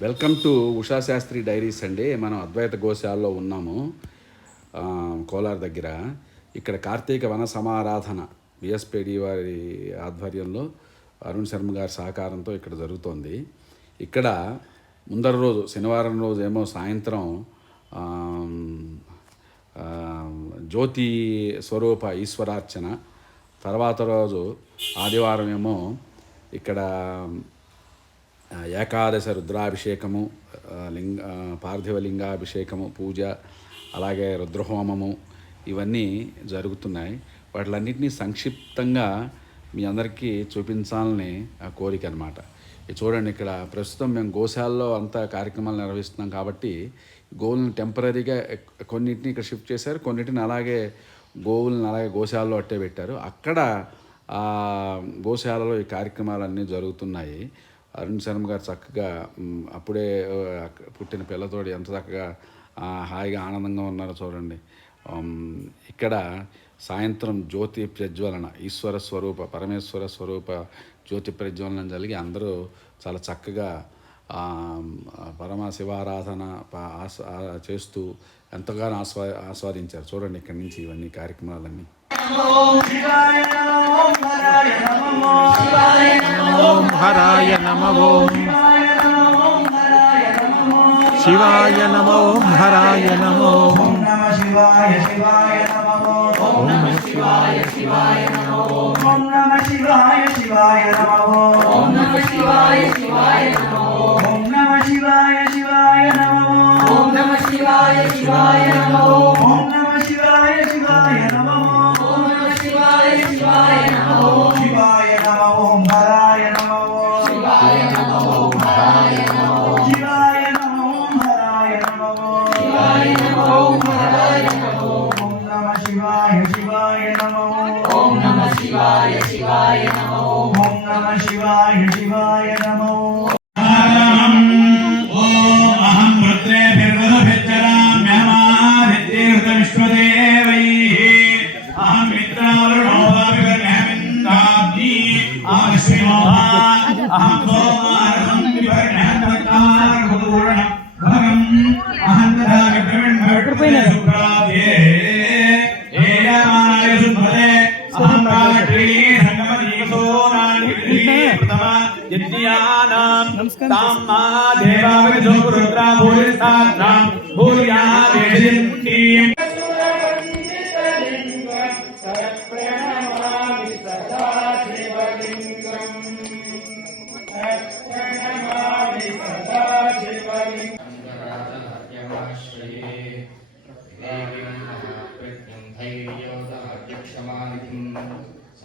Welcome to Usha Shastri diaries అండి. మనం అద్వైత గోశాలలో ఉన్నాము, కోలార్ దగ్గర. ఇక్కడ కార్తీక వన సమారాధన విఎస్పేడి వారి ఆధ్వర్యంలో అరుణ్ శర్మ గారి సహకారంతో ఇక్కడ జరుగుతోంది. ఇక్కడ ముందర రోజు శనివారం రోజు ఏమో సాయంత్రం జ్యోతి స్వరూప ఈశ్వరార్చన, తర్వాత రోజు ఆదివారం ఏమో ఇక్కడ ఏకాదశ రుద్రాభిషేకము, పార్థివ లింగాభిషేకము, పూజ, అలాగే రుద్రహోమము ఇవన్నీ జరుగుతున్నాయి. వాటిలన్నింటినీ సంక్షిప్తంగా మీ అందరికీ చూపించాలని ఆ కోరిక అనమాట. ఇది చూడండి, ఇక్కడ ప్రస్తుతం మేము గోశాలలో అంతా కార్యక్రమాలు నిర్వహిస్తున్నాం కాబట్టి గోవులను టెంపరీగా కొన్నింటిని ఇక్కడ షిఫ్ట్ చేశారు, కొన్నింటిని అలాగే గోవులను అలాగే గోశాలలో అట్టే పెట్టారు. అక్కడ గోశాలలో ఈ కార్యక్రమాలన్నీ జరుగుతున్నాయి. అరుణ్ శర్మ గారు చక్కగా అప్పుడే పుట్టిన పిల్లతోటి ఎంత చక్కగా హాయిగా ఆనందంగా ఉన్నారో చూడండి. ఇక్కడ సాయంత్రం జ్యోతి ప్రజ్వలన, ఈశ్వర స్వరూప పరమేశ్వర స్వరూప జ్యోతి ప్రజ్వలనం జరిగి అందరూ చాలా చక్కగా పరమ శివారాధన చేస్తూ ఎంతగానో ఆస్వాదించారు. చూడండి ఇక్కడి నుంచి ఇవన్నీ కార్యక్రమాలన్నీ. హరాయ నమో శివాయ నమో హరాయ నమో శివాయ శివాయ నమో ఓం నమః శివాయ శివాయ నమో ఓం నమః శివాయ శివాయ నమో ఓం నమః శివాయ శివాయ నమో ఓం నమః శివాయ శివాయ నమో ఓం నమః శివాయ శివాయ నమో ఓం నమః శివాయ శివాయ నమో ఓం నమః శివాయ శివాయ నమో శివాయ నమో ఓం హరాయ నమో శివాయ నమో ఓం హరాయ నమో శివాయ నమో ఓం హరాయ నమో శివాయ నమో ఓం హరాయ నమో ఓం నమః శివాయ శివాయ నమో ఓం నమః శివాయ శివాయ నమో ఓం నమః శివాయ శివాయ నమో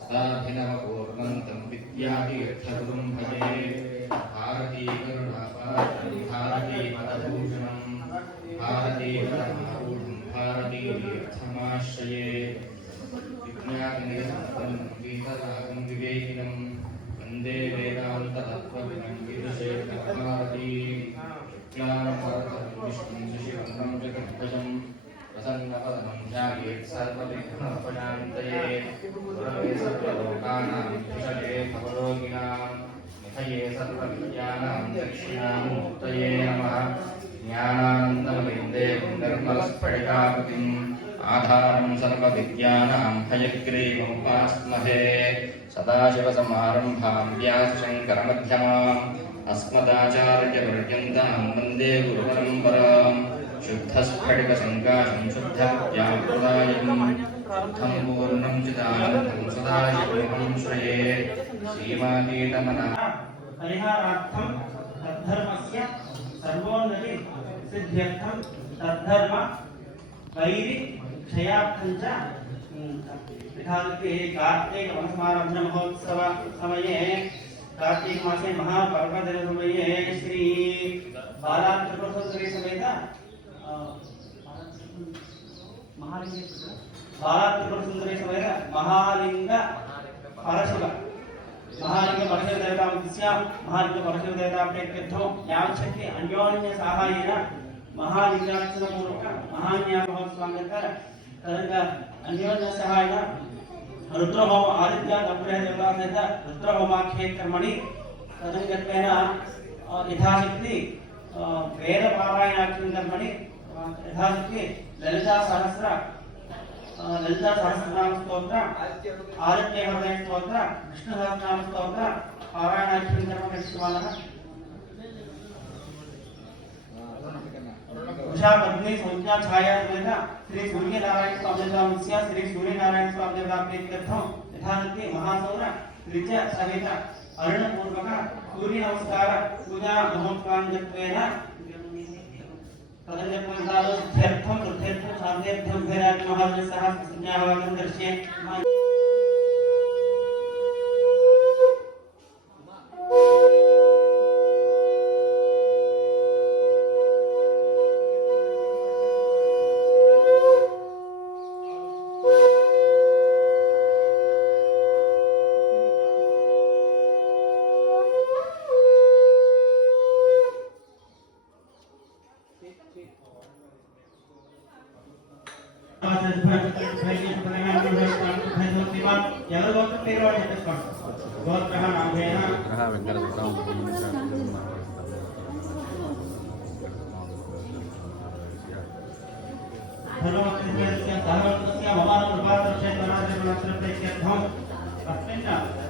సదాభినవపూర్ణంతం విద్యాతీర్థగురుం భజే భారతీ భారతీ పదభూషణం భారతీ పదమారూఢం భారతీ తీర్థమాశ్రయే విజ్ఞాతనిరసనం గీతరాగం వివేకినం వందే వేదాంతతత్త్వజ్ఞం విదుషేఖర భారతీ జ్ఞానపరతం విష్ణుం శశివర్ణం చతుర్భుజం ప్రసన్నపదం ధ్యాయేత్ సర్వవిఘ్నోపశాంతయే గురవే సర్వలోకానాం విషజే భవరోగిణాం నిధయే సర్వవిద్యానాం దక్షిణామూర్తయే నమః జ్ఞానానందమయం దేవం నిర్మలస్ఫటికాపతిం ఆధారం సర్వవిద్యానాం హయగ్రీవముపాస్మహే సదాశివసమారంభాం వ్యాసశంకరమధ్యమాం అస్మదాచార్యపర్యంతాం వందే గురుపరంపరాం శుద్ధస్ఫటికసంకాశం శుద్ధవిద్యాప్రదాయం శుద్ధం పూర్ణం చిదానందం సదాశివోహం శ్రయే శ్రీమాకీటమన పరిహారార్థం తద్ధర్మస్య సర్వోన్నతి సిద్ధ్యర్థం తద్ధర్మ వైరి క్షయార్థం చ కార్తీక వనసమారంభ మహోత్సవ సమये कार्तिक मासे महापर्वदिन समये श्री बाला त्रिपुर सुंदरी समेत बाला त्रिपुर सुंदरी समेत महालिंग परशुभ देवता महालिंग परशुभ देवता प्रेत्यर्थो यावच्छक्ति अन्योन्य सहायेन महालिंगार्चन पूर्वक महान्याय महोत्सवांतर तदनंतर अन्योन्य सहायेन रुद्रहोम आदित्य नवग्रह देवता सहित रुद्रहोमाख्ये कर्मणि तदंगत्वेन यथाशक्ति వేద పారాయణాఖ్యం కర్మణి యథాశక్తి లలితా సహస్రనామ స్తోత్ర ఆదిత్య హృదయ స్తోత్ర విష్ణు సహస్రనామ స్తోత్ర పారాయణాఖ్యం కర్మ కరిష్యమానః उषा पत्नी संज्ञा छाया समेत श्री सूर्यनारायण स्वामी देवतांस्य श्री सूर्यनारायण स्वामी देवता प्रीत्यर्थम यथाशक्ति महासौर ऋच सहित अरुण पूर्वक सूर्य नमस्कार पूजा महोत्सवांजत्वेन तदन्यपूर्णालो सिद्ध्यर्थम वृद्ध्यर्थम शान्त्यर्थम भैराज महाराज सह संज्ञावागं दर्शये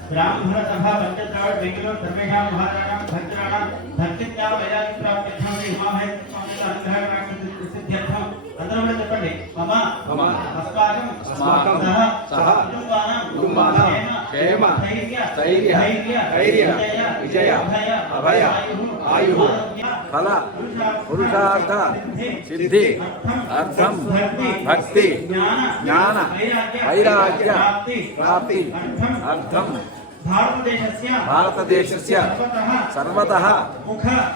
ब्राह्मण सभा पंचद्रावण बेंगलुरु सर्वेषां महाराणां भक्तानां भक्तिज्ञान वैराग्य प्राप्त्यर्थं श्री उमामहेश्वर स्वामी अनुग्रह सिद्ध्यर्थं అందరం చెప్పండి మమ అస్మాకం సహ కుటుంబానాం క్షేమ ధైర్య విజయ అభయ ఆయు ఫల పురుషార్థ సిద్ధి అర్థం భక్తి జ్ఞాన వైరాగ్య ప్రాప్తి అర్థం భారతదేశస్య సర్వతః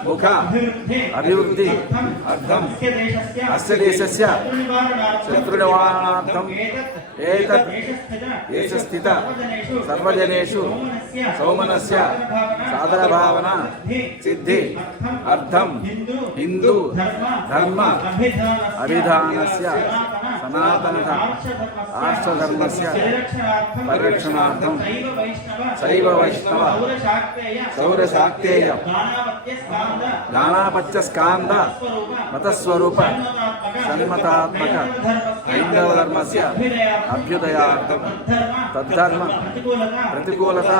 ముఖ అభివృద్ధి అర్థం అస్య దేశస్య శత్రునివారణార్థం ఏతత్ దేశస్థిత సర్వజనేషు సౌమనస్య సాదర భావన సిద్ధి అర్థం హిందూ ధర్మ అభిధానస్య సనాతన ఆర్షధర్మస్య పరిరక్షణార్థం శైవ వైష్ణవ సౌరశాక్తేయ జ్ఞానాపత్య స్కాంద మతస్వరూప సన్మతాత్మక హైందవ ధర్మస్య అభ్యుదయార్థం తద్ధర్మ ప్రతికూలత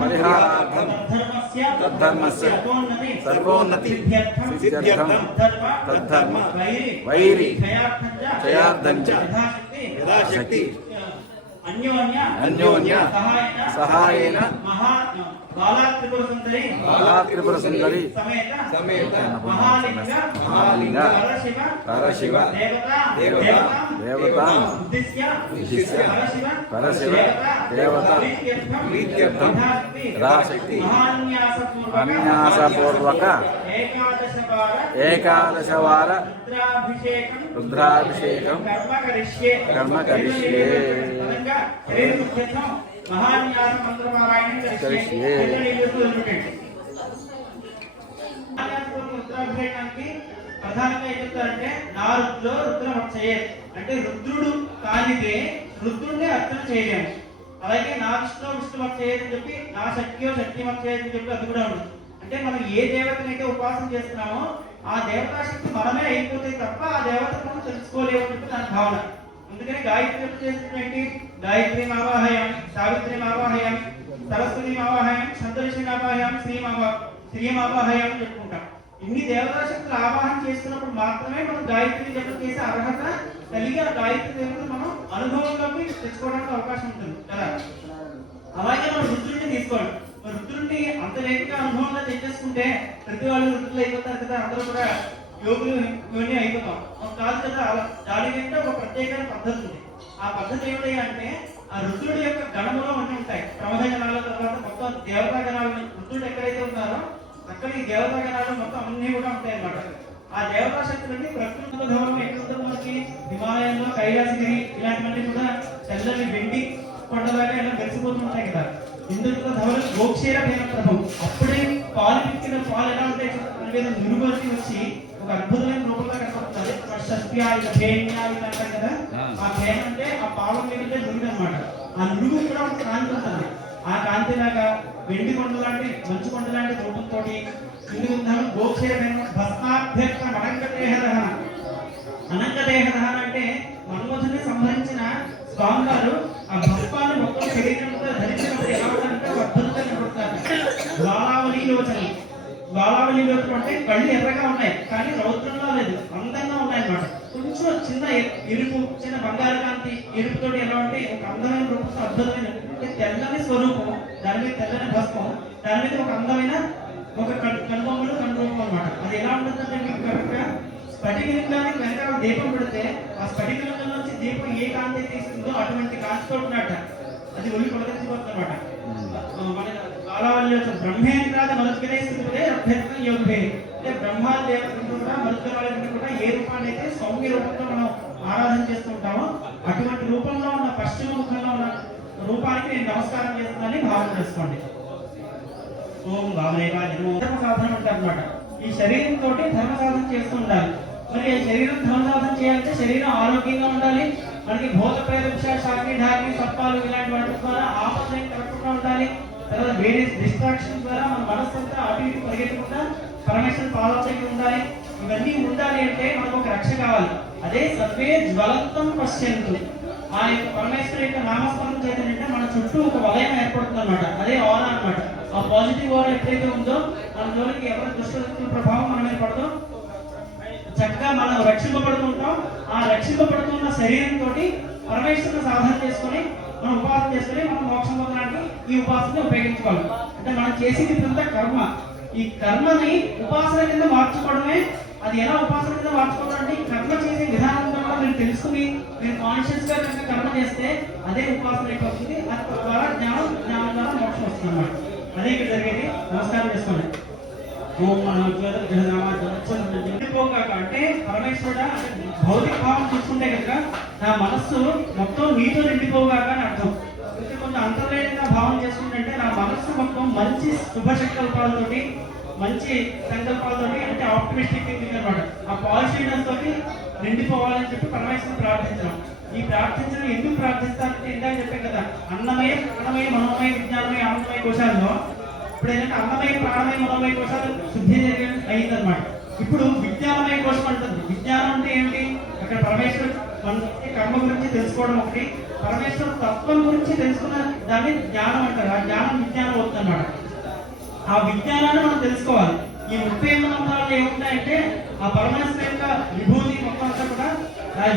పరిహారార్థం తద్ధర్మస్య సర్వోన్నతి సిద్ధ్యర్థం తద్ధర్మ వైరి జయార్థం చ యథాశక్తి అన్యోన్య సహాయేన బాలా త్రిపుర సుందరి సమేత మహాలింగ పరశివ దేవతా ఉద్దిశ్య పరశివ దేవత ప్రీత్యర్థం యథాశక్తి అన్యాసపూర్వక ఏకాదశవార రుద్రాభిషేకం కర్మ కరిష్యే ప్రధానంగా ఏం చెప్తారంటే నా రుద్రో రుద్రమక్షయే అంటే రుద్రుడు కానిదే రుద్రుడిని అర్చన చేయలేము. అలాగే నా విష్ణుమక్షయే అని చెప్పి నా శక్తిమక్షయే అని చెప్పి అది కూడా ఉంది. అంటే మనం ఏ దేవతనైతే ఉపాసన చేస్తున్నామో ఆ దేవతాశక్తి మనమే అయిపోతే తప్ప ఆ దేవతను మనం తెలుసుకోలేము అని చెప్పి దాని భావన. అందుకని గాయత్రి చేసినటువంటి గాయత్రి ఆవాహయామి, సావిత్రి ఆవాహయామి, సరస్వతి ఆవాహయామి, సంతోషి ఆవాహయామి, శ్రీం ఆవాహయామి చెప్పుకుంటాం. ఇన్ని దేవతాశక్తులు ఆవాహన చేస్తున్నప్పుడు మాత్రమే మనం గాయత్రి జపం చేసే అర్హత కలిగి ఆ గాయత్రి దేవతను మనం అనుభవంలోకి తెచ్చుకోవడానికి అవకాశం ఉంటుంది కదా. అలాగే మనం రుద్రుడిని తీసుకోవాలి. రుద్రుడిని అంత లేకుండా అనుభవంలో తెచ్చేసుకుంటే ప్రతి వాళ్ళు రుద్రులు అయిపోతారు కదా, అందరూ కూడా యోగులు ఇవన్నీ అయిపోతాం కాదు కదా. దాని వెంట ఒక ప్రత్యేకమైన పద్ధతి ఉంది. ఆ పద్ధతి ఏమిటి అంటే ఆ రుద్రుడి యొక్క గణములో అన్నీ ఉంటాయి. ప్రమథ గణాల తర్వాత మొత్తం దేవతా గణాలు, రుద్రుడు ఎక్కడైతే ఉన్నారో అక్కడ ఈ దేవతా గణాలు మొత్తం అన్ని కూడా ఉంటాయి అన్నమాట. ఆ దేవతా శక్తులన్నీ ప్రకృతి ధర్మం ఎక్కడ మనకి హిమాలయంలో కైలాసగిరి ఇలాంటివన్నీ కూడా తెల్లని వెండి కొండలాగా ఇలా మెరిసిపోతూ ఉంటాయి కదా. ఇందులో ధవలు గోక్షీర భేద ప్రభు అప్పుడే పాలు పిక్కిన పాలు ఎలా ఉంటాయి నిరుబడి వచ్చి ఒక అద్భుతమైన రూపంలో కనపడుతుంది. అంటారు కదా, ఆ భేద అంటే ఆ పాలం మీద నురుగు అనమాట. ఆ నురుగు కూడా ఒక కాంతి ఉంటుంది. ఆ కాంతి లాగా వెండి కొండ లాంటి మంచు కొండ లాంటి రూపంతో గోక్షీర భేద మన్మథాభ్యర్థం అనంగదేహదహ. అనంగదేహదహ అంటే మన్మథుని సంహరించిన స్వామివారు ఆ భస్మాన్ని మొత్తం శరీరంతో ధరించినప్పుడు ఎలా ఉంటారంటే అద్భుతంగా కనబడతారు. జ్వాలావళిలోచని. జ్వాలావళిలోచన అంటే కళ్ళు ఎర్రగా ఉన్నాయి కానీ రౌద్రంలో లేదు, అందంగా ఉన్నాయి అన్నమాట. కొంచెం చిన్న ఎరుపు, చిన్న బంగారు కాంతి ఎరుపుతోటి ఎలా అంటే ఒక అందమైన రూపంతో అద్భుతమైన తెల్లని స్వరూపం, దాని మీద తెల్లని భస్మం, దాని మీద ఒక అందమైన ఒక కనుబొమ్మలు కనురూపం అన్నమాట. అది ఎలా ఉంటుందంటే మీకు కరెక్ట్గా స్ఫటికలింగానికి వెనకాల దీపం పెడితే ఆ స్ఫటికలింగం నుంచి దీపం ఏ కాంతి తీస్తుందో అటువంటి కాంతితో ఉన్నట్ట అది ఒళ్ళు కొలగించిపోతుంది అనమాట. మన బాలవల్లి బ్రహ్మేంద్రాది మరుద్గలే స్థితిపడే అభ్యర్థం యోగే అంటే బ్రహ్మాదేవుడు కూడా మరుద్గలకి కూడా ఏ రూపాన్ని అయితే సౌమ్య రూపంలో మనం ఆరాధన చేస్తుంటామో అటువంటి రూపంలో ఉన్న పశ్చిమ ముఖంలో ఉన్న రూపానికి నేను నమస్కారం చేస్తున్నానని భావన చేసుకోండి. ఓం భావనేగా ధర్మ సాధన అంటారు అనమాట. ఈ శరీరంతో ధర్మ సాధన చేస్తూ ఉండాలి. మరి ఈ శరీరం ధర్మ సాధన చేయాలంటే శరీరం ఆరోగ్యంగా ఉండాలి. మనకి భూత ప్రేత శాఖి ఢాకి సర్పాలు ఇలాంటి వాటి ద్వారా ఆపదం కలగకుండా ఉండాలి. తర్వాత వేరే డిస్ట్రాక్షన్ ద్వారా మన మనస్సు అంతా అటు ఇటు పరిగెత్తకుండా పరమేశ్వరుని పాదోచకి ఉండాలి. ఇవన్నీ ఉండాలి అంటే మనకు ఒక రక్ష కావాలి. అదే సర్వే జ్వలంతం పశ్యంతు. ఆ యొక్క పరమేశ్వరు యొక్క నామస్మరణ చేతనంటే మన చుట్టూ ఒక వలయం ఏర్పడుతుంది అనమాట. అదే ఆరా అనమాట. ఆ పాజిటివ్ ఆరా ఎప్పుడైతే ఉందో మన జోలికి ఎవరి దుష్టశక్తుల ప్రభావం మన మీద పడదో చక్కగా మనం రక్షింపబడుతుంటాం. ఆ రక్షింపబడుతున్న శరీరంతో పరమేశ్వరుని సాధన చేసుకొని మనం ఉపాసన చేసుకొని మనం మోక్షం పొందడానికి ఈ ఉపాసన ఉపయోగించుకోవాలి. అంటే మనం చేసేది ఇదంతా కర్మ. ఈ కర్మని ఉపాసన కింద మార్చుకోవడమే. అది ఎలా ఉపాసన కింద మార్చుకోవడం అంటే ఈ కర్మ చేసే విధానం కూడా మీరు తెలుసుకుని మీరు కాన్షియస్ గా కనుక కర్మ చేస్తే అదే ఉపాసన అయిపోతుంది. అది ద్వారా జ్ఞానం ద్వారా మోక్షం వస్తుంది అన్నమాట. అదే ఇక్కడ జరిగేది. నమస్కారం చేసుకోండి. నిండిపోగాక అంటే పరమేశ్వరుడు భౌతిక భావం చూసుకుంటే కనుక నా మనస్సు మొత్తం నీతో నిండిపోగాక అని అర్థం. కొంచెం అంతర్లీనంగా భావం చేసుకుంటే నా మనస్సు మొత్తం మంచి శుభ సంకల్పాలతోటి మంచి సంకల్పాలతోటి అంటే ఆప్టిమిస్టిక్ థింకింగ్ అనమాట. ఆ పాజిటివ్నెస్ తోటి నిండిపోవాలని చెప్పి పరమేశ్వరుని ప్రార్థించడం. ఈ ప్రార్థించడం ఎందుకు ప్రార్థిస్తారంటే ఇందాక చెప్పాం కదా, అన్నమయ ప్రాణమయ మనోమయ విజ్ఞానమయ ఆనందమయ కోశాల్లో ఇప్పుడు ఏంటంటే అన్నమయ ప్రాణమయ మనోమయ కోశాలు శుద్ధి అయిందనమాట. ఇప్పుడు విజ్ఞానమయ కోశం అంటుంది. విజ్ఞానం అంటే ఏంటి? అక్కడ పరమేశ్వరుడు మన కర్మ గురించి తెలుసుకోవడం ఒకటి, పరమేశ్వర తత్వం గురించి తెలుసుకున్న దాన్ని జ్ఞానం అంటారు. ఆ జ్ఞానం విజ్ఞానం అవుతుంది అన్నమాట. ఆ విజ్ఞానాన్ని మనం తెలుసుకోవాలి. ఈ 38 మంత్రాలు ఏముంటాయంటే ఆ పరమేశ్వర యొక్క విభూతి మొత్తం అంతా కూడా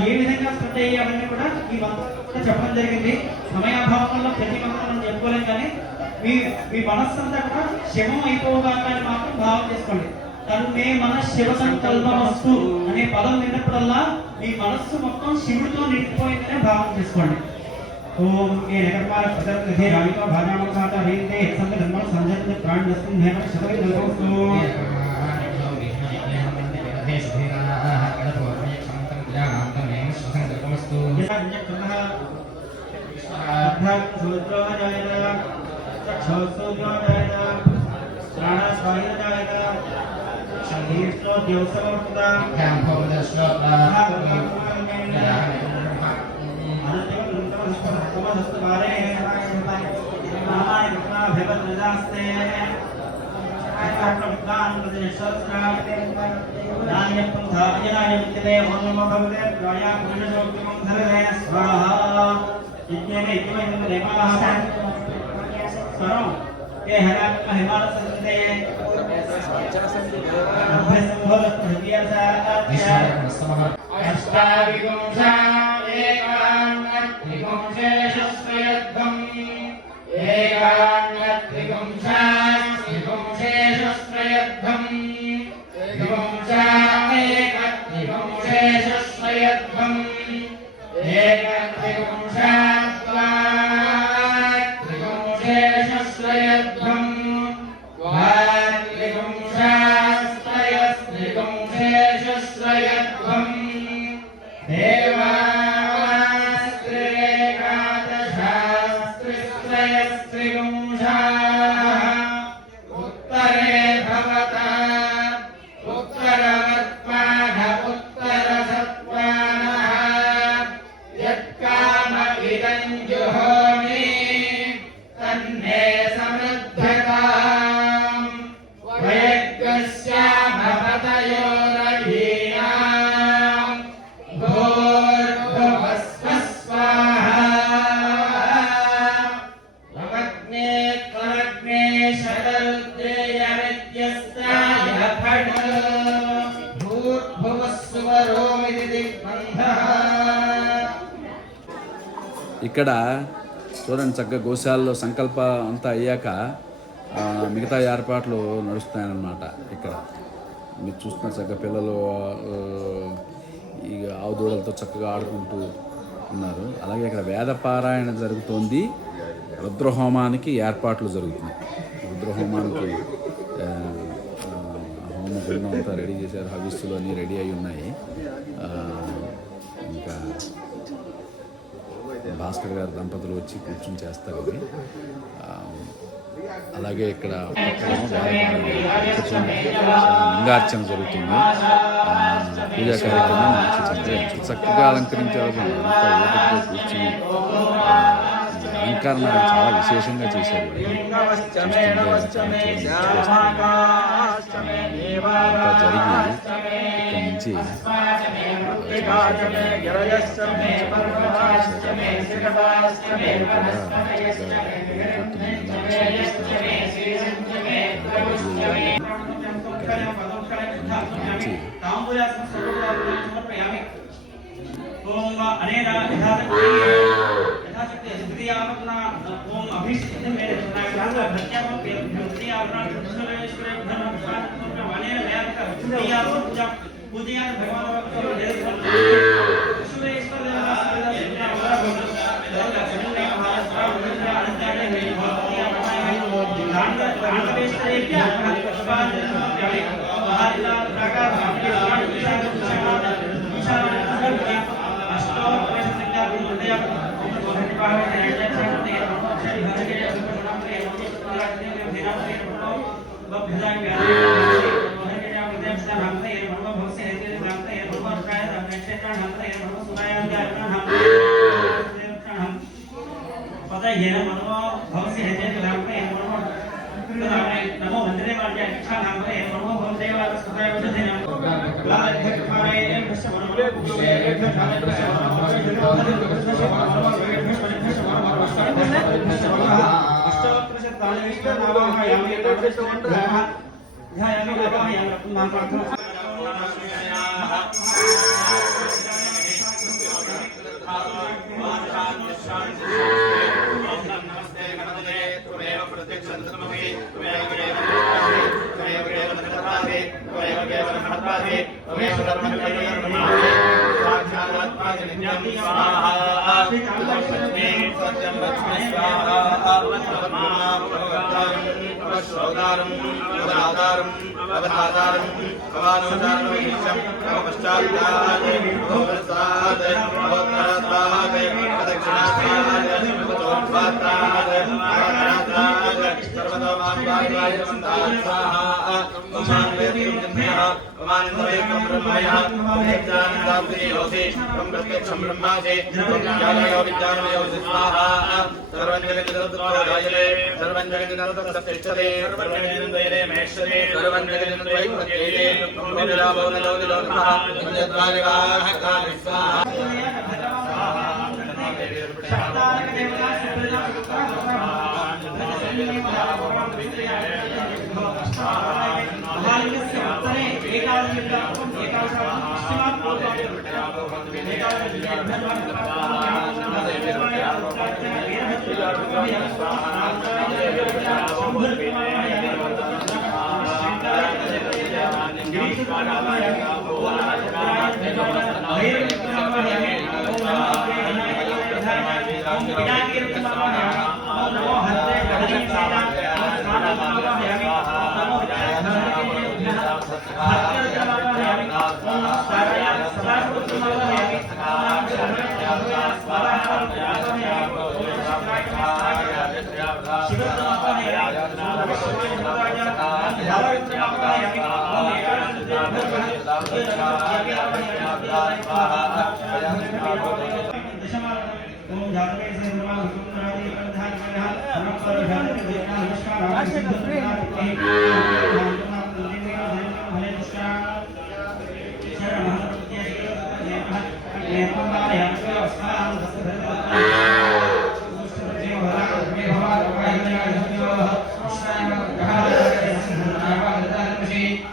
ఏ విధంగా స్ప్రెడ్ అయ్యి అవన్నీ కూడా ఈ మంత్రాలు కూడా చెప్పడం జరిగింది. సమయాభావం వల్ల ప్రతి మంత్రం మనం చెప్పుకోలేం, కానీ మీ మనస్సు అంతా కూడా శవం అయిపోగాక అని మాత్రం భావం చేసుకోండి. తన్నే మన శివ సంకల్పమస్తు అనే పదం విన్నప్పుడల్లా మీ మనస్సు మొత్తం శివుడితో నిండిపోయిందనే భావం చేసుకోండి. ఓం ఏ నగర్మాల ప్రజర్గధే రాణికా భాజామఖాత రేందే సంగధర్మం సంజత్య ప్రాణదస్మిన్ హేమ శతవి నమస్తు. వయగ్గస్యామపతయోర ఇక్కడ చూడండి చక్కగా గోశాలలో సంకల్ప అంతా అయ్యాక మిగతా ఏర్పాట్లు నడుస్తాయన్నమాట. ఇక్కడ మీరు చూస్తున్న చక్కగా పిల్లలు ఈ ఆవు దూడలతో చక్కగా ఆడుకుంటూ ఉన్నారు. అలాగే ఇక్కడ వేదపారాయణ జరుగుతోంది. రుద్రహోమానికి ఏర్పాట్లు జరుగుతున్నాయి. రుద్రహోమానికి హోమ గుండం అంతా రెడీ చేశారు. హవిస్సులు అన్నీ రెడీ అయి ఉన్నాయి. ఇంకా భాస్కర్ గారు దంపతులు వచ్చి కూర్చొని చేస్తారు ఇవి. అలాగే ఇక్కడ లింగార్చన జరుగుతుంది. పూజా కార్యక్రమం చక్కగా అలంకరించారు. అంతా ఓపికతో కూర్చుని అలంకరణ చాలా విశేషంగా చేశారు. అంతా జరిగి ఇక్కడి నుంచి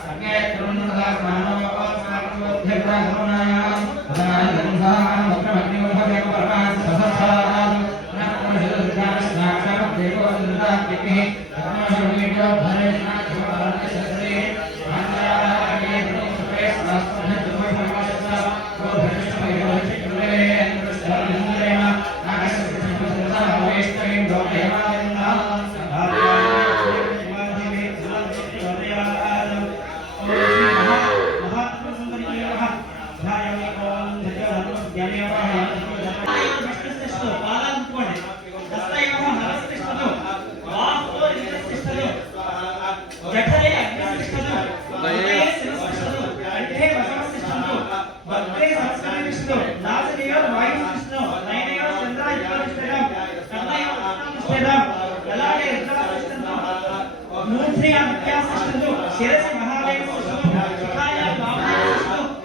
Amen. శిరసి మహాదేవ శిఖాయ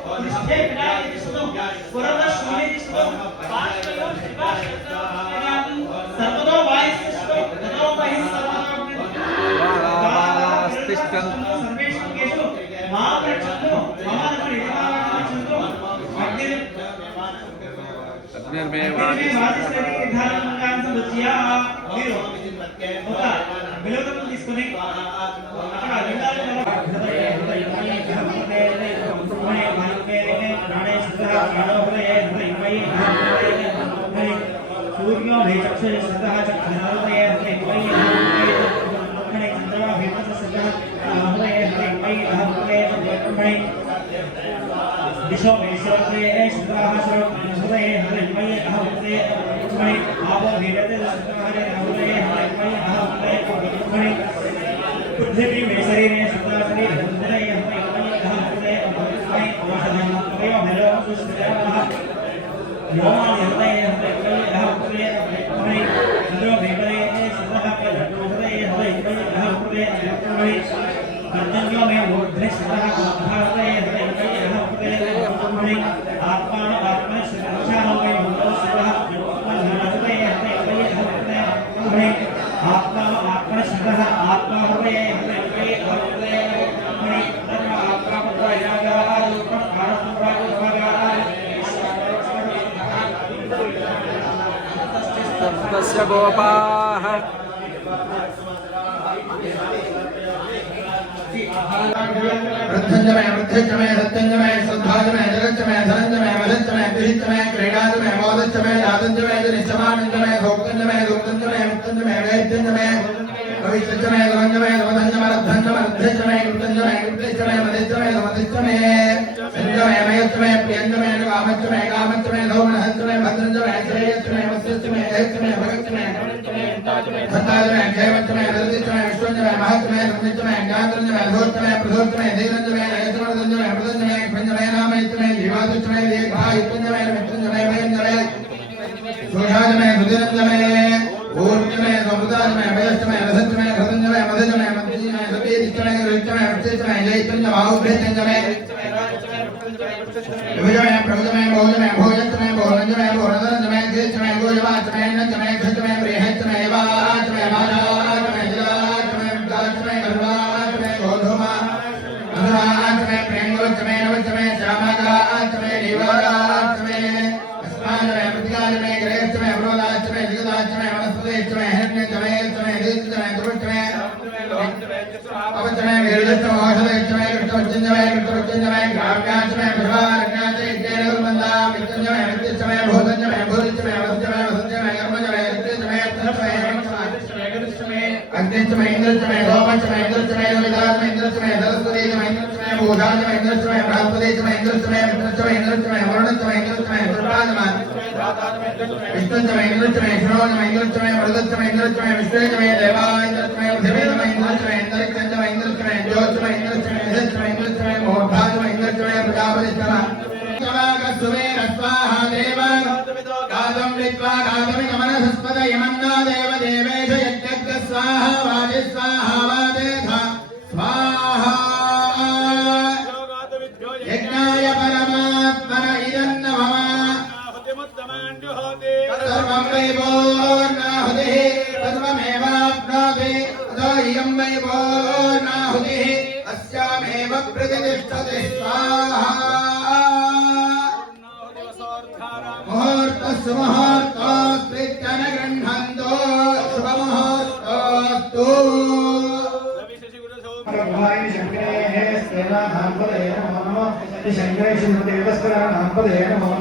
కృష్ణే వినాయక విష్ణు పురద శూన్య విష్ణు పార్శ్వయో సర్వదో వాయు విష్ణు తదో మహి సర్వేషు కేషు మా ప్రచండు మమ నివారణందు అగ్నిర్మే వాదిస్తది ధారణంగాన్ సమస్య మీరు ఒక విలోకం తీసుకొని అక్కడ सूर्यो मे चक्षुषः चक्षुरोदये हरे वै ब्रह्मणे चन्द्रमा भेदसः हरे वै हरे ब्रह्मणे दिशो मे सर्वे सुधाः सर्वोदये हरे वै हरे ब्रह्मणे आपो भेदसः हरे वै हरे ब्रह्मणे पृथ्वी मे शरीरे सुधा शरीरे हरे वै हरे ब्रह्मणे औषधं वयो भेदो सुधाः योमा हृदय हृदय हृदय चंद्रो भेदये सदः हृदय हृदय हृदय कर्तव्यो में मूर्धनि सदः हृदय हृदय आत्मा आत्मा शिक्षानो में मूर्धो सदः हृदय हृदय आत्मा आत्मा सदः आत्मा हृदय हृदय आत्मा तस्य गोपाः वृद्धंजमय वृद्धंजमय सत्यंजमय श्रद्धांजमय जगच्चमय धनंजमय मधंजमय पिहितमय क्रीडांजमय मोदंजमय जातंजमय निश्चमानंजमय धोक्तंजमय धूक्तंजमय मुक्तंजमय वैद्यंजमय भविष्यंजमय धनंजमय धमधंजमय रद्धंजमय रद्धंजमय कृतंजमय कृतंजमय मधंजमय धमधंजमय संजमय मयंजमय प्रियंजमय कामंजमय कामंजमय धौमनहंजमय भद्रंजमय श्रेयंजमय वस्यंजमय जयंजमय भगतंजमय सत्ताजमय जयवंजमय रजतंजमय विश्वंजमय महत्जमय रमणीजमय ज्ञानंजमय धोत्रमय प्रधोत्रमय धीरंजमय नयंजमय प्रदंजमय पंजमय नामयंजमय जीवादुजमय दीर्घायुजमय मृत्युंजमय वयंजमय सोषाजमय सुधिरंजमय ऊर्जमय समृद्धाजमय वयस्जमय रथंजमय रथंजमय मधंजमय मधंजमय सपेदिजमय रुचमय वृक्षजमय जयंजमय बाहुभ्रेजमय विभजमय प्रभुजमय बहुजमय भोजनजमय बहुरंजमय बहुरंजमय कृष्णमय गोजवाचमय नंजमय घृतमय प्रियहजमय वाचमय मादाचमय जिलाचमय विद्याचमय गरुडाचमय गोधूमा अनुराचमय प्रेंगोचमय नवचमय श्यामगाचमय निवाराचमय अस्मानमय प्रतिगाचमय ग्रहेचमय अवरोधाचमय जगदाचमय वनस्पतिचमय हिरण्यचमय चमय दीर्घचमय ध्रुवचमय अवचमय वीरजचमय औषधचमय कृतवचंजमय कृतवचंजमय ग्राव्याचमय भगवानज्ञाते जयगुरुबंदा मृत्युंजमय मृत्युंजमय भूतंजमय भूतंजमय वसंजमय वसंजमय कर्मजमय कृतंजमय तत्समय अग्निचमय इंद्रचमय गोमचमय इंद्रचमय विदाचमय इंद्रचमय सरस्वतीचमय इंद्रचमय भूषाचमय इंद्रचमय बृहस्पतिचमय इंद्रचमय मित्रचमय इंद्रचमय वरुणचमय इंद्रचमय दुर्गाचमय विष्णुचमय इंद्रचमय श्रोणचमय इंद्रचमय मरुदचमय इंद्रचमय विश्वेचमय देवा इंद्रचमय पृथ्वीचमय इंद्रचमय इंद्रचमय इंद्रचमय ज्योतिचमय इंद्रचमय विधचमय इंद्रचमय मोर्धाचमय इंद्रचमय प्रजापतिचमय सुवेर स्वाहा देव गातं विद्वा गातमिदमनसस्पद यमन्ना देव देवेश यज्ञ स्वाहा वादे धा स्वाहा यज्ञाय परमात्मन इदं नमः सर्वं वै पूर्णाहुतिः सर्वमेवाप्नोति अतो इयं वै पूर्णाहुतिः अस्यामेव प्रतिष्ठति स्वाहा मुहूर्तस्य సుముహూర్తోస్త్రిత్యన గృహంతో శుభముహూర్తోస్తు భవాని శంకరే స్తేనా నాంపదే నమో శంకరే శ్రీమదేవస్కర నాంపదే నమో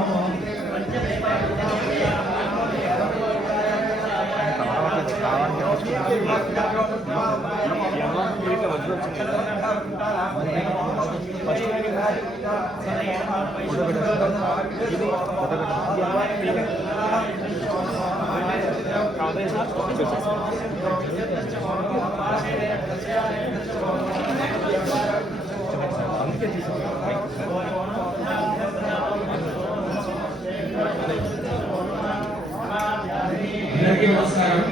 అందరికీ నమస్కారం.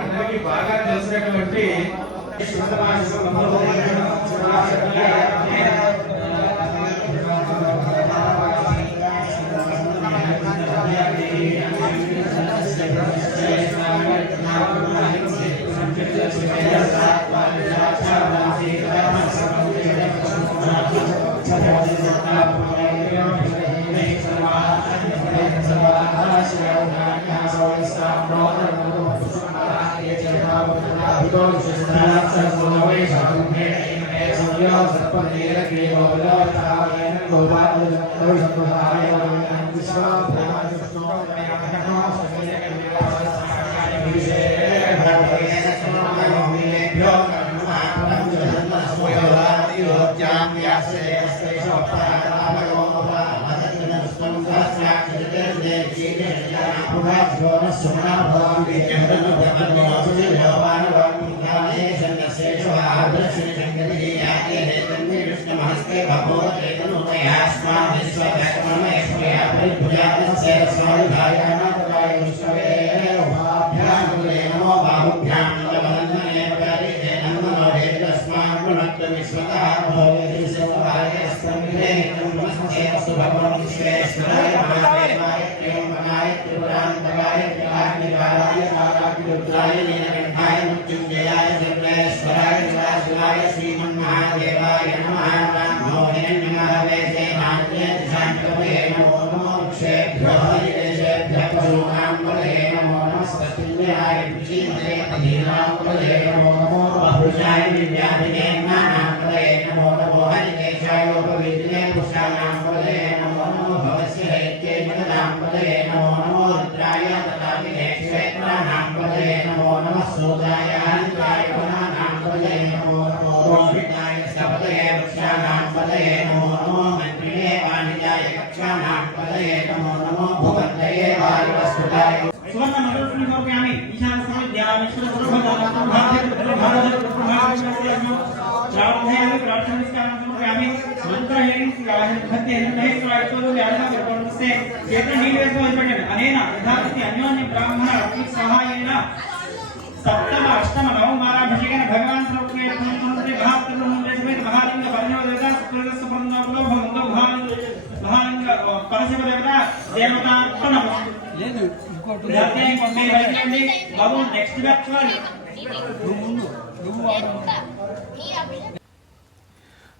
అందరికీ బాగా తెలిసినటువంటి सप्तम अष्टम नवमाराभिषेकेन भगवान सर्वज्ञ मंत्रे महात्रिमंत्रे समेत महालिंग वर्णो देवता सुप्रदस्ස ब्रह्मलो भगवतो महालिंग परशिव देवता देवतार्पणमस्तु లేదు ఇంకోటి జాతీయ కొండే వైద్యండి బాబు నెక్స్ట్ బ్యాచ్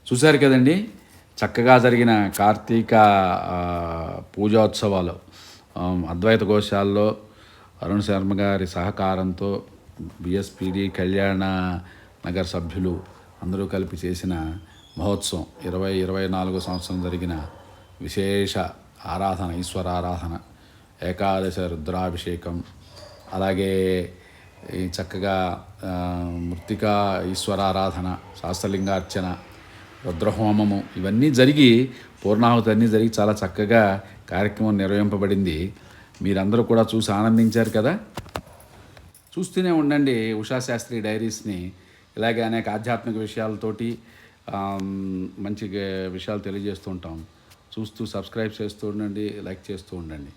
చూశారు కదండి చక్కగా జరిగిన కార్తీక పూజోత్సవాలు అద్వైత గోశాలలో అరుణ్ శర్మ గారి సహకారంతో బిఎస్పిడి కళ్యాణ నగర్ సభ్యులు అందరూ కలిపి చేసిన మహోత్సవం 2024 సంవత్సరం జరిగిన విశేష ఆరాధన ఈశ్వరారాధన ఏకాదశ రుద్రాభిషేకం అలాగే ఈ చక్కగా మృత్తికా ఈశ్వరారాధన శాస్త్రలింగార్చన రుద్రహోమము ఇవన్నీ జరిగి పూర్ణాహుతి అన్నీ జరిగి చాలా చక్కగా కార్యక్రమం నిర్వహింపబడింది. మీరందరూ కూడా చూసి ఆనందించారు కదా. చూస్తూనే ఉండండి ఉషాశాస్త్రి డైరీస్ని. ఇలాగే అనేక ఆధ్యాత్మిక విషయాలతోటి మంచి విషయాలు తెలియజేస్తూ ఉంటాం. చూస్తూ సబ్స్క్రైబ్ చేస్తూ ఉండండి, లైక్ చేస్తూ ఉండండి.